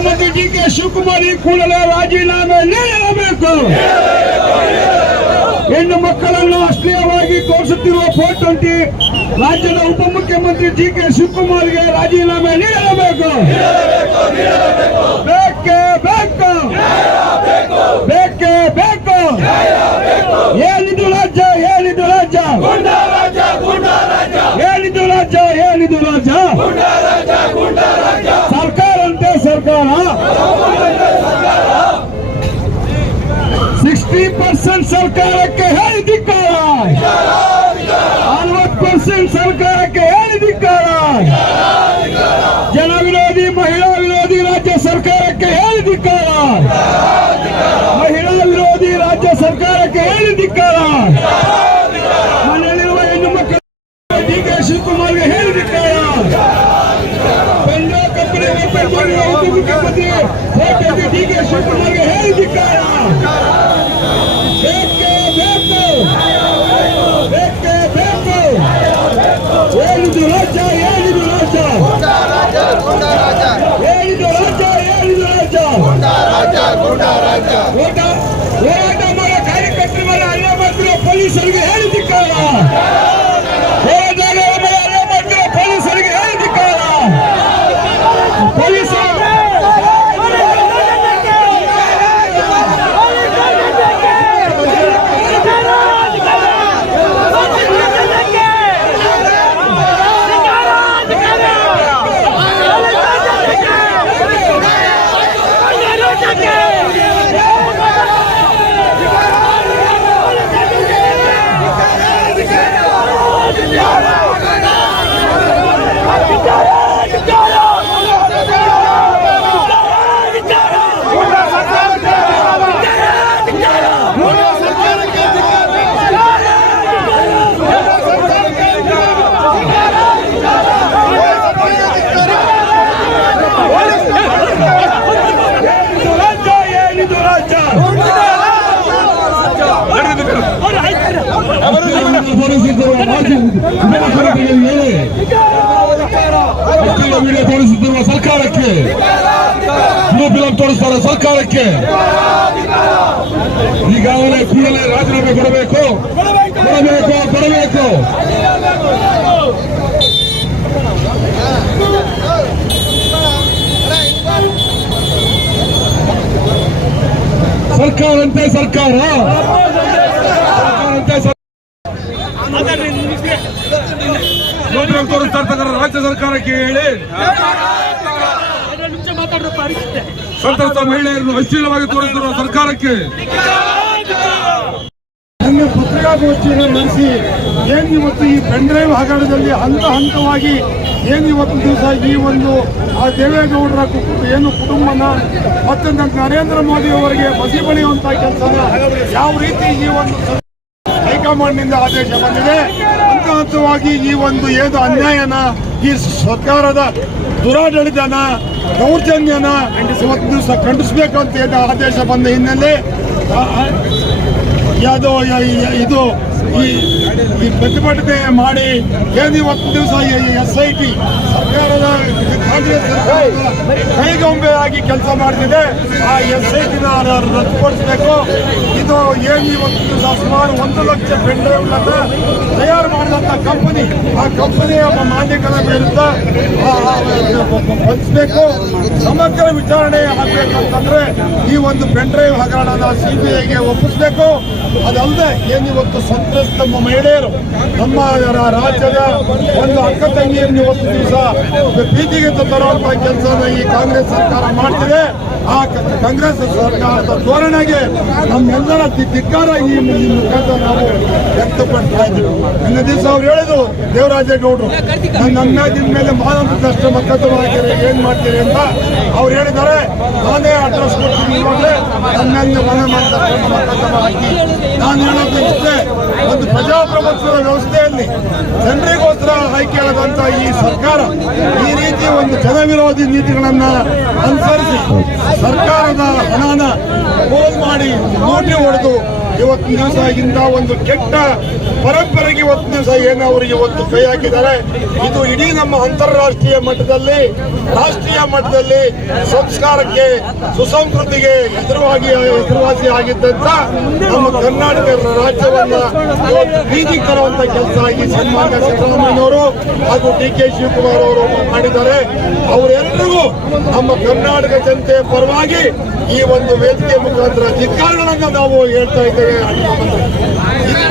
ಮುಖ್ಯಮಂತ್ರಿ ಡಿ.ಕೆ. ಶಿವಕುಮಾರ್ ಈ ಕೂಡಲೇ ರಾಜೀನಾಮೆ ನೀಡಬೇಕು. ಹೆಣ್ಣು ಮಕ್ಕಳನ್ನು ಅಶ್ಲೀಲವಾಗಿ ತೋರಿಸುತ್ತಿರುವ 420 ರಾಜ್ಯದ ಉಪಮುಖ್ಯಮಂತ್ರಿ ಡಿ.ಕೆ. ಶಿವಕುಮಾರ್ಗೆ ರಾಜೀನಾಮೆ ನೀಡಬೇಕು. ಬೇಕೇ ಬೇಕು, ಬೇಕೇ ಬೇಕು. ಏನಿದು ರಾಜ್ಯ, ಏನಿದು ರಾಜ್ಯ, ಏನಿದು ರಾಜ್ಯ, ಏನಿದು ರಾಜ್ಯ. ಸರ್ಕಾರ ಅಂತೆ ಸರ್ಕಾರ 60% ಸರ್ಕಾರಕ್ಕೆ ಹೇಳಿದಿಕ್ಕಾರ, 60% ಸರ್ಕಾರಕ್ಕೆ ಹೇಳಿದಿಕ್ಕಾರ. ಜನ ವಿರೋಧಿ, ಮಹಿಳಾ ವಿರೋಧಿ ರಾಜ್ಯ ಸರ್ಕಾರಕ್ಕೆ ಹೇಳಿದಿಕ್ಕಾರ, ಮಹಿಳಾ ವಿರೋಧಿ ರಾಜ್ಯ ಸರ್ಕಾರಕ್ಕೆ ಹೇಳಿದಿಕ್ಕಾರ. ಮನೆಯಲ್ಲಿರುವ ಹೆಣ್ಣು ಮಕ್ಕಳು ಡಿ.ಕೆ. ಶಿವಕುಮಾರ್ಗೆ ಹೇಳಿದಿಕ್ಕಾರ. ಪೆಂಡ್ರಾ ಕಂಪನಿ ಓಪನ್ ಮಾಡಿರುವ ಉಪಮುಖ್ಯಮಂತ್ರಿ ಡಿ.ಕೆ. ಶಿವಕುಮಾರ್ಗೆ ಹೇಳಿದಿಕ್ಕಾರ. ಬೇಕೇ ಬೇಕು, ಬೇಕೇ ಬೇಕು. ಏನಿದು ರಾಜ್ಯ, ಏನಿದು ರಾಜ್ಯ, ಏನಿದು ರಾಜ್ಯ, ಏನಿದು ರಾಜ್ಯ. ಹೋರಾಟ ಮಾಡೋ ಕಾರ್ಯಕರ್ತರ ಮೇಲೆ ಹಲ್ಲೆ ಮಾಡ್ತಿರೋ ಪೊಲೀಸರಿಗೆ ಹೇಳಿದಿಕ್ಕಾರ. ಹೋರಾಟಗಾರರ ಮೇಲೆ ಹಲ್ಲೆ ಮಾಡ್ತಿರೋ ಪೊಲೀಸರಿಗೆ ಹೇಳಿದಿಕ್ಕಾರ. ಪೊಲೀಸರು ವಿಡಿಯೋ ತೋರಿಸುತ್ತಿರುವ ಸರ್ಕಾರಕ್ಕೆ, ಬ್ಲೂ ಫಿಲಂ ತೋರಿಸ್ತಾರೆ ಸರ್ಕಾರಕ್ಕೆ ಈಗಾಗಲೇ ಕೂಡಲೇ ರಾಜೀನಾಮೆ ಕೊಡಬೇಕು, ಕೊಡಬೇಕು, ಕೊಡಬೇಕು. ಸರ್ಕಾರ ಅಂತೆ ಸರ್ಕಾರ, ತೋರಿಸ್ತಾ ಇರ್ತಕ್ಕಂಥ ರಾಜ್ಯ ಸರ್ಕಾರಕ್ಕೆ ಹೇಳಿ ಸಂತ್ರಸ್ತ ಮಹಿಳೆಯರನ್ನು ಅಶ್ಲೀಲವಾಗಿ ತೋರಿಸಿರುವ ಸರ್ಕಾರಕ್ಕೆ ಪತ್ರಿಕಾಗೋಷ್ಠಿಯನ್ನು ನಡೆಸಿ ಇವತ್ತು ಈ ಪೆಂಡ್ರೈವ್ ಹಗರಣದಲ್ಲಿ ಹಂತ ಹಂತವಾಗಿ ಇವತ್ತು ದಿವಸ ಈ ಒಂದು ದೇವೇಗೌಡರ ಕುಟುಂಬನ ಮತ್ತು ನರೇಂದ್ರ ಮೋದಿ ಅವರಿಗೆ ಬಸಿ ಬಳಿಯುವಂತ ಕೆಲಸನ ಯಾವ ರೀತಿ ಈ ಒಂದು ಹೈಕಮಾಂಡ್ನಿಂದ ಆದೇಶ ಬಂದಿದೆ, ಹಂತ ಹಂತವಾಗಿ ಈ ಒಂದು ಏನು ಅನ್ಯಾಯನ, ಈ ಸರ್ಕಾರದ ದುರಾಡಳಿತನ, ದೌರ್ಜನ್ಯನ ಇವತ್ತು ದಿವಸ ಖಂಡಿಸಬೇಕು ಅಂತ ಏನು ಆದೇಶ ಬಂದ ಹಿನ್ನೆಲೆ ಇದು ಈ ಪ್ರತಿಭಟನೆ ಮಾಡಿ ಇವತ್ತು ದಿವಸ SIT ಸರ್ಕಾರದ ಕಾಂಗ್ರೆಸ್ ಕೈಗೊಂಬೆಯಾಗಿ ಕೆಲಸ ಮಾಡ್ತಿದೆ. ಆ SIT ರದ್ದುಪಡಿಸಬೇಕು. ಇದು ಇವತ್ತು ದಿವಸ ಸುಮಾರು 1 ಲಕ್ಷ ಪೆಂಡ್ರೈವ್ಗಳನ್ನು ತಯಾರು ಮಾಡಿದಂಥ ಕಂಪನಿ, ಆ ಕಂಪನಿಯ ಮಾಲೀಕರ ವಿರುದ್ಧ ಬಂಧಿಸಬೇಕು. ಸಮಗ್ರ ವಿಚಾರಣೆ ಆಗಬೇಕಂತಂದ್ರೆ ಈ ಒಂದು ಪೆಂಡ್ರೈವ್ ಹಗರಣನ CBIಗೆ ಒಪ್ಪಿಸಬೇಕು. ಅದಲ್ಲದೆ ಇವತ್ತು ಸಂತ್ರಸ್ತ ಮಹಿಳೆಯರು ನಮ್ಮ ರಾಜ್ಯದ ಒಂದು ಅಕ್ಕ ತಂಗಿಯನ್ನು ಇವತ್ತು ದಿವಸ ಬೀದಿಗೆ ತರುವಂತ ಕೆಲಸನ ಈ ಕಾಂಗ್ರೆಸ್ ಸರ್ಕಾರ ಮಾಡ್ತಿದೆ. ಆ ಕಾಂಗ್ರೆಸ್ ಸರ್ಕಾರದ ಧೋರಣೆಗೆ ನಮ್ಮೆಲ್ಲರ ಧಿಕ್ಕಾರ ಈ ಮುಖಾಂತರ ನಾವು ವ್ಯಕ್ತಪಡಿಸ್ತಾ ಇದ್ದೀವಿ. ನಿನ್ನೆ ದಿವಸ ಅವ್ರು ಹೇಳಿದ್ರು, ದೇವರಾಜೇಗೌಡರು ನನ್ನ ಮೇಲೆ ಮಾನವ ಕಷ್ಟ ಮೊಕದ್ದಮೆ ಏನ್ ಮಾಡ್ತೀರಿ ಅಂತ ಅವ್ರು ಹೇಳಿದ್ದಾರೆ. ನಾನೇ ಅಡ್ರೆಸ್ ಕೊಡ್ತೀನಿ ಇವಾಗಲೇ ನನ್ನಲ್ಲಿ ಮನೆ ಮಾಡ್ತಾರೆ ಹಾಕಿ ನಾನು ಹೇಳೋದು ಇಷ್ಟೇ, ಒಂದು ಪ್ರಜಾಪ್ರಭುತ್ವದ ವ್ಯವಸ್ಥೆಯಲ್ಲಿ ಜನರಿಗೋಸ್ಕರ ಆಯ್ಕೆಯಾದಂತ ಈ ಸರ್ಕಾರ ಈ ರೀತಿ ಒಂದು ಜನವಿರೋಧಿ ನೀತಿಗಳನ್ನ ಅನುಸರಿಸಿ ಸರ್ಕಾರದ ಹಣನ ಪೋಲ್ ಮಾಡಿ ಲೂಟಿ ಹೊಡೆದು ಇವತ್ತಿನ ದಿವಸ ಇಂಥ ಒಂದು ಕೆಟ್ಟ ಪರಂಪರೆಗೆ ಇವತ್ತಿನ ದಿವಸ ಏನು ಅವರಿಗೆ ಇವತ್ತು ಕೈ ಹಾಕಿದ್ದಾರೆ. ಇದು ಇಡೀ ನಮ್ಮ ಅಂತಾರಾಷ್ಟ್ರೀಯ ಮಟ್ಟದಲ್ಲಿ, ರಾಷ್ಟ್ರೀಯ ಮಟ್ಟದಲ್ಲಿ ಸಂಸ್ಕಾರಕ್ಕೆ, ಸುಸಂಸ್ಕೃತಿಗೆ ಹೆಸರುವಾಸಿ ಆಗಿದ್ದಂತ ನಮ್ಮ ಕರ್ನಾಟಕ ರಾಜ್ಯವನ್ನ ಇವತ್ತು ಬೀದಿಗೆ ತರುವಂತ ಕೆಲಸ ಈ ಸನ್ಮಾನ್ಯ ಸಿದ್ದರಾಮಯ್ಯನವರು ಹಾಗೂ ಡಿ ಕೆ ಶಿವಕುಮಾರ್ ಅವರು ಮಾಡಿದ್ದಾರೆ. ಅವರೆಲ್ಲರಿಗೂ ನಮ್ಮ ಕರ್ನಾಟಕ ಜನತೆಯ ಪರವಾಗಿ ಈ ಒಂದು ವೇದಿಕೆ ಮುಖಾಂತರ ಧಿಕ್ಕಾರಗಳನ್ನ ನಾವು ಹೇಳ್ತಾ ಇದ್ದೇವೆ. ಇದು